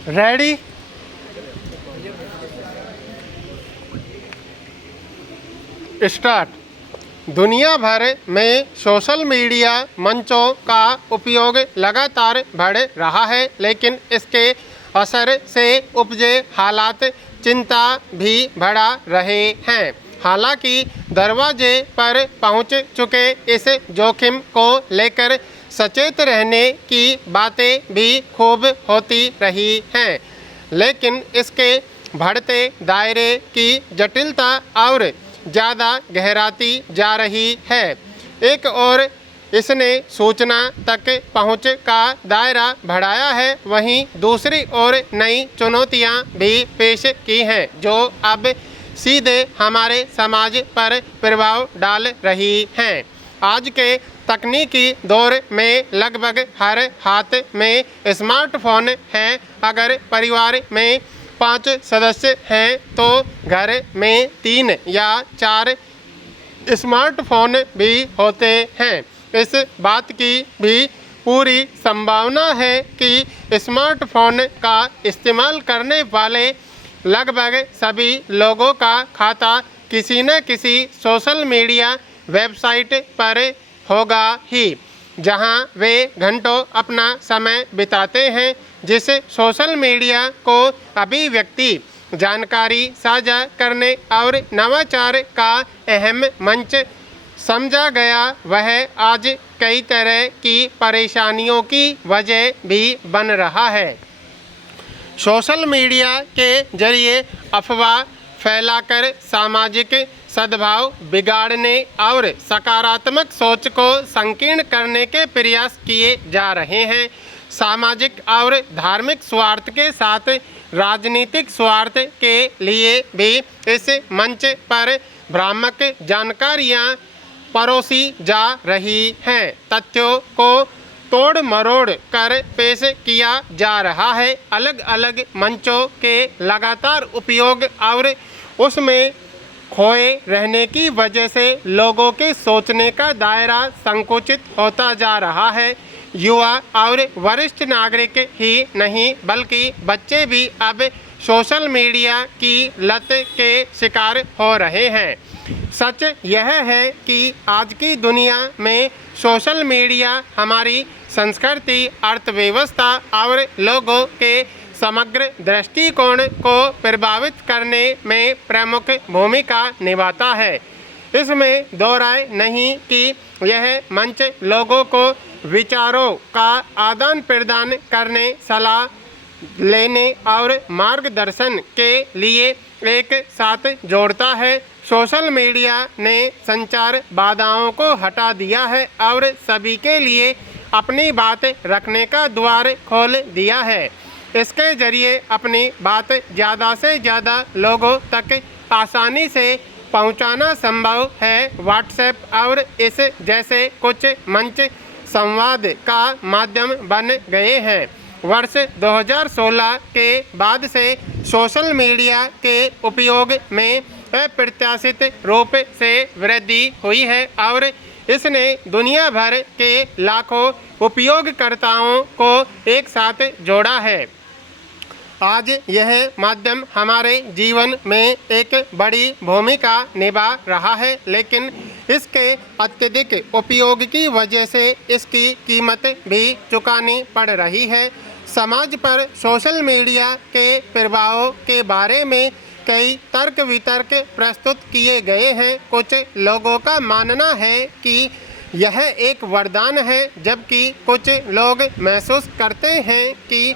Ready. Start. दुनिया भर में सोशल मीडिया मंचों का उपयोग लगातार बढ़ रहा है, लेकिन इसके असर से उपजे हालात चिंता भी बढ़ा रहे हैं। हालांकि दरवाजे पर पहुंच चुके इस जोखिम को लेकर सचेत रहने की बातें भी खूब होती रही हैं, लेकिन इसके बढ़ते दायरे की जटिलता और ज़्यादा गहराती जा रही है। एक और इसने सूचना तक पहुंच का दायरा बढ़ाया है, वहीं दूसरी ओर नई चुनौतियां भी पेश की हैं जो अब सीधे हमारे समाज पर प्रभाव डाल रही हैं। आज के तकनीकी दौर में लगभग हर हाथ में स्मार्टफोन है। अगर परिवार में 5 सदस्य हैं तो घर में 3 या 4 स्मार्टफोन भी होते हैं। इस बात की भी पूरी संभावना है कि स्मार्टफोन का इस्तेमाल करने वाले लगभग सभी लोगों का खाता किसी न किसी सोशल मीडिया वेबसाइट पर होगा ही, जहां वे घंटों अपना समय बिताते हैं। जिस सोशल मीडिया को अभिव्यक्ति, जानकारी साझा करने और नवाचार का अहम मंच समझा गया, वह आज कई तरह की परेशानियों की वजह भी बन रहा है। सोशल मीडिया के जरिए अफवाह फैलाकर सामाजिक सद्भाव बिगाड़ने और सकारात्मक सोच को संकीर्ण करने के प्रयास किए जा रहे हैं। सामाजिक और धार्मिक स्वार्थ के साथ राजनीतिक स्वार्थ के लिए भी इस मंच पर भ्रामक जानकारियां परोसी जा रही हैं। तथ्यों को तोड़ मरोड़ कर पेश किया जा रहा है। अलग अलग मंचों के लगातार उपयोग और उसमें खोए रहने की वजह से लोगों के सोचने का दायरा संकुचित होता जा रहा है। युवा और वरिष्ठ नागरिक ही नहीं बल्कि बच्चे भी अब सोशल मीडिया की लत के शिकार हो रहे हैं। सच यह है कि आज की दुनिया में सोशल मीडिया हमारी संस्कृति, अर्थव्यवस्था और लोगों के समग्र दृष्टिकोण को प्रभावित करने में प्रमुख भूमिका निभाता है। इसमें दो राय नहीं कि यह मंच लोगों को विचारों का आदान प्रदान करने, सलाह लेने और मार्गदर्शन के लिए एक साथ जोड़ता है। सोशल मीडिया ने संचार बाधाओं को हटा दिया है और सभी के लिए अपनी बात रखने का द्वार खोल दिया है। इसके जरिए अपनी बात ज़्यादा से ज़्यादा लोगों तक आसानी से पहुंचाना संभव है। व्हाट्सएप और इस जैसे कुछ मंच संवाद का माध्यम बन गए हैं। वर्ष 2016 के बाद से सोशल मीडिया के उपयोग में अप्रत्याशित रूप से वृद्धि हुई है और इसने दुनिया भर के लाखों उपयोगकर्ताओं को एक साथ जोड़ा है। आज यह माध्यम हमारे जीवन में एक बड़ी भूमिका निभा रहा है, लेकिन इसके अत्यधिक उपयोग की वजह से इसकी कीमत भी चुकानी पड़ रही है। समाज पर सोशल मीडिया के प्रभाव के बारे में कई तर्क वितर्क प्रस्तुत किए गए हैं। कुछ लोगों का मानना है कि यह एक वरदान है, जबकि कुछ लोग महसूस करते हैं कि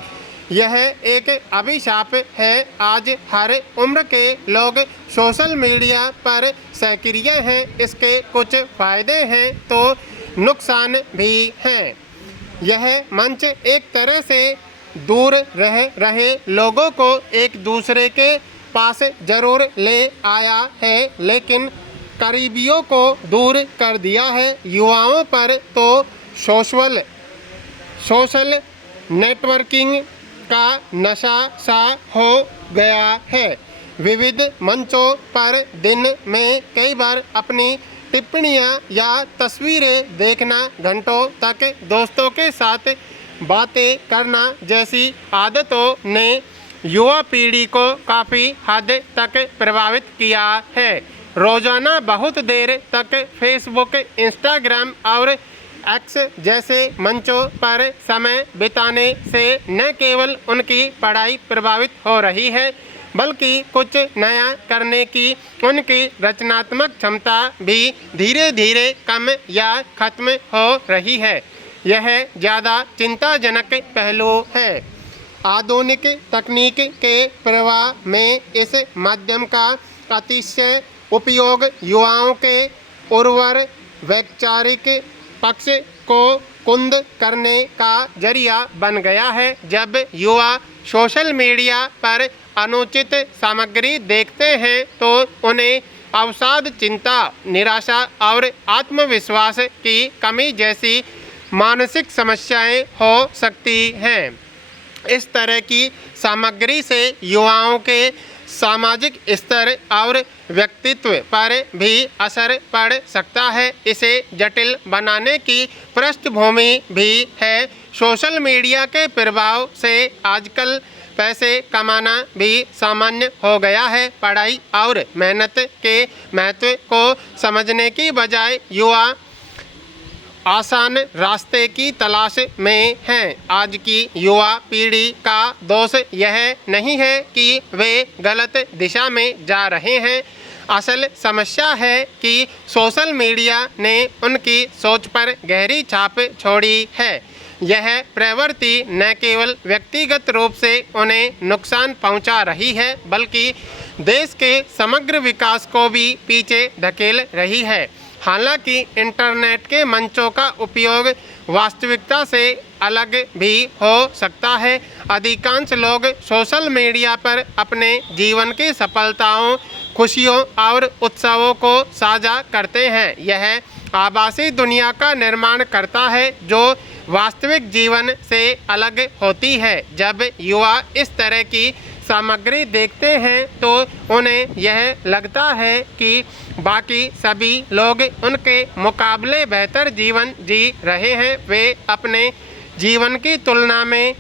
यह एक अभिशाप है। आज हर उम्र के लोग सोशल मीडिया पर सक्रिय हैं। इसके कुछ फ़ायदे हैं तो नुकसान भी हैं। यह मंच एक तरह से दूर रह रहे लोगों को एक दूसरे के पास जरूर ले आया है, लेकिन करीबियों को दूर कर दिया है। युवाओं पर तो सोशल नेटवर्किंग का नशा सा हो गया है। विविध मंचों पर दिन में कई बार अपनी टिप्पणियां या तस्वीरें देखना, घंटों तक दोस्तों के साथ बातें करना जैसी आदतों ने युवा पीढ़ी को काफ़ी हद तक प्रभावित किया है। रोज़ाना बहुत देर तक फेसबुक, इंस्टाग्राम और एक्स जैसे मंचों पर समय बिताने से न केवल उनकी पढ़ाई प्रभावित हो रही है, बल्कि कुछ नया करने की उनकी रचनात्मक क्षमता भी धीरे धीरे कम या खत्म हो रही है। यह ज़्यादा चिंताजनक पहलू है। आधुनिक तकनीक के प्रवाह में इस माध्यम का अतिशय उपयोग युवाओं के उर्वर वैचारिक पक्ष को कुंद करने का जरिया बन गया है। जब युवा सोशल मीडिया पर अनुचित सामग्री देखते हैं तो उन्हें अवसाद, चिंता, निराशा और आत्मविश्वास की कमी जैसी मानसिक समस्याएं हो सकती हैं। इस तरह की सामग्री से युवाओं के सामाजिक स्तर और व्यक्तित्व पर भी असर पड़ सकता है। इसे जटिल बनाने की पृष्ठभूमि भी है। सोशल मीडिया के प्रभाव से आजकल पैसे कमाना भी सामान्य हो गया है। पढ़ाई और मेहनत के महत्व को समझने की बजाय युवा आसान रास्ते की तलाश में हैं। आज की युवा पीढ़ी का दोष यह नहीं है कि वे गलत दिशा में जा रहे हैं। असल समस्या है कि सोशल मीडिया ने उनकी सोच पर गहरी छाप छोड़ी है। यह प्रवृत्ति न केवल व्यक्तिगत रूप से उन्हें नुकसान पहुंचा रही है, बल्कि देश के समग्र विकास को भी पीछे धकेल रही है। हालांकि इंटरनेट के मंचों का उपयोग वास्तविकता से अलग भी हो सकता है। अधिकांश लोग सोशल मीडिया पर अपने जीवन की सफलताओं, खुशियों और उत्सवों को साझा करते हैं। यह आभासी दुनिया का निर्माण करता है जो वास्तविक जीवन से अलग होती है। जब युवा इस तरह की सामग्री देखते हैं तो उन्हें यह लगता है कि बाकी सभी लोग उनके मुकाबले बेहतर जीवन जी रहे हैं। वे अपने जीवन की तुलना में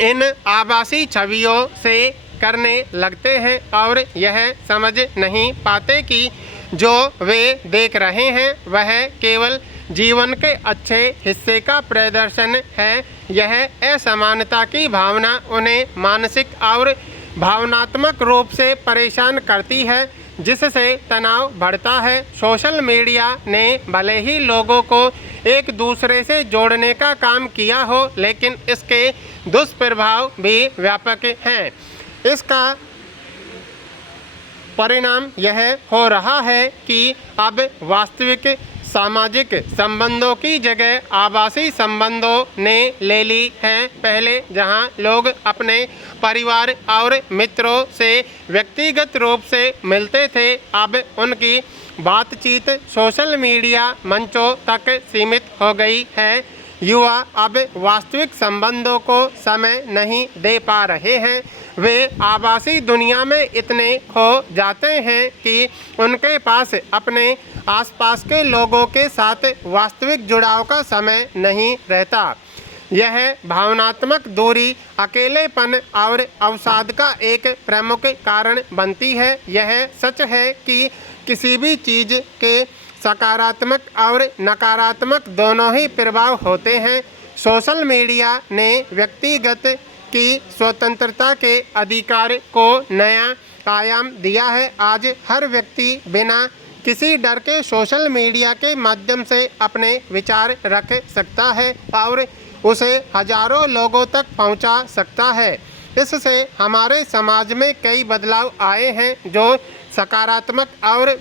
इन आभासी छवियों से करने लगते हैं और यह समझ नहीं पाते कि जो वे देख रहे हैं वह केवल जीवन के अच्छे हिस्से का प्रदर्शन है। यह असमानता की भावना उन्हें मानसिक और भावनात्मक रूप से परेशान करती है, जिससे तनाव बढ़ता है। सोशल मीडिया ने भले ही लोगों को एक दूसरे से जोड़ने का काम किया हो, लेकिन इसके दुष्प्रभाव भी व्यापक हैं। इसका परिणाम यह हो रहा है कि अब वास्तविक सामाजिक संबंधों की जगह आभासी संबंधों ने ले ली है। पहले जहां लोग अपने परिवार और मित्रों से व्यक्तिगत रूप से मिलते थे, अब उनकी बातचीत सोशल मीडिया मंचों तक सीमित हो गई है। युवा अब वास्तविक संबंधों को समय नहीं दे पा रहे हैं। वे आभासी दुनिया में इतने खो जाते हैं कि उनके पास अपने आसपास के लोगों के साथ वास्तविक जुड़ाव का समय नहीं रहता। यह भावनात्मक दूरी, अकेलेपन और अवसाद का एक प्रमुख कारण बनती है। यह सच है कि किसी भी चीज़ के सकारात्मक और नकारात्मक दोनों ही प्रभाव होते हैं। सोशल मीडिया ने व्यक्तिगत की स्वतंत्रता के अधिकार को नया आयाम दिया है। आज हर व्यक्ति बिना किसी डर के सोशल मीडिया के माध्यम से अपने विचार रख सकता है और उसे हजारों लोगों तक पहुंचा सकता है। इससे हमारे समाज में कई बदलाव आए हैं जो सकारात्मक और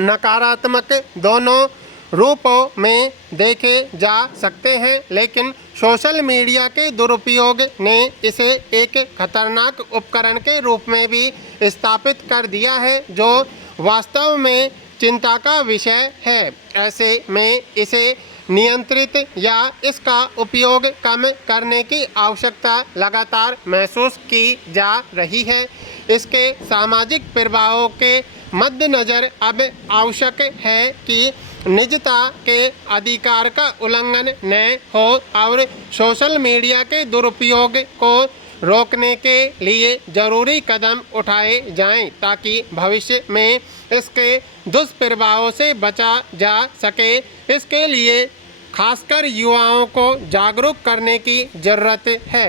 नकारात्मक दोनों रूपों में देखे जा सकते हैं। लेकिन सोशल मीडिया के दुरुपयोग ने इसे एक खतरनाक उपकरण के रूप में भी स्थापित कर दिया है, जो वास्तव में चिंता का विषय है। ऐसे में इसे नियंत्रित या इसका उपयोग कम करने की आवश्यकता लगातार महसूस की जा रही है। इसके सामाजिक प्रभावों के मद्देनज़र अब आवश्यक है कि निजता के अधिकार का उल्लंघन न हो और सोशल मीडिया के दुरुपयोग को रोकने के लिए ज़रूरी कदम उठाए जाएं ताकि भविष्य में इसके दुष्प्रभावों से बचा जा सके। इसके लिए खासकर युवाओं को जागरूक करने की ज़रूरत है।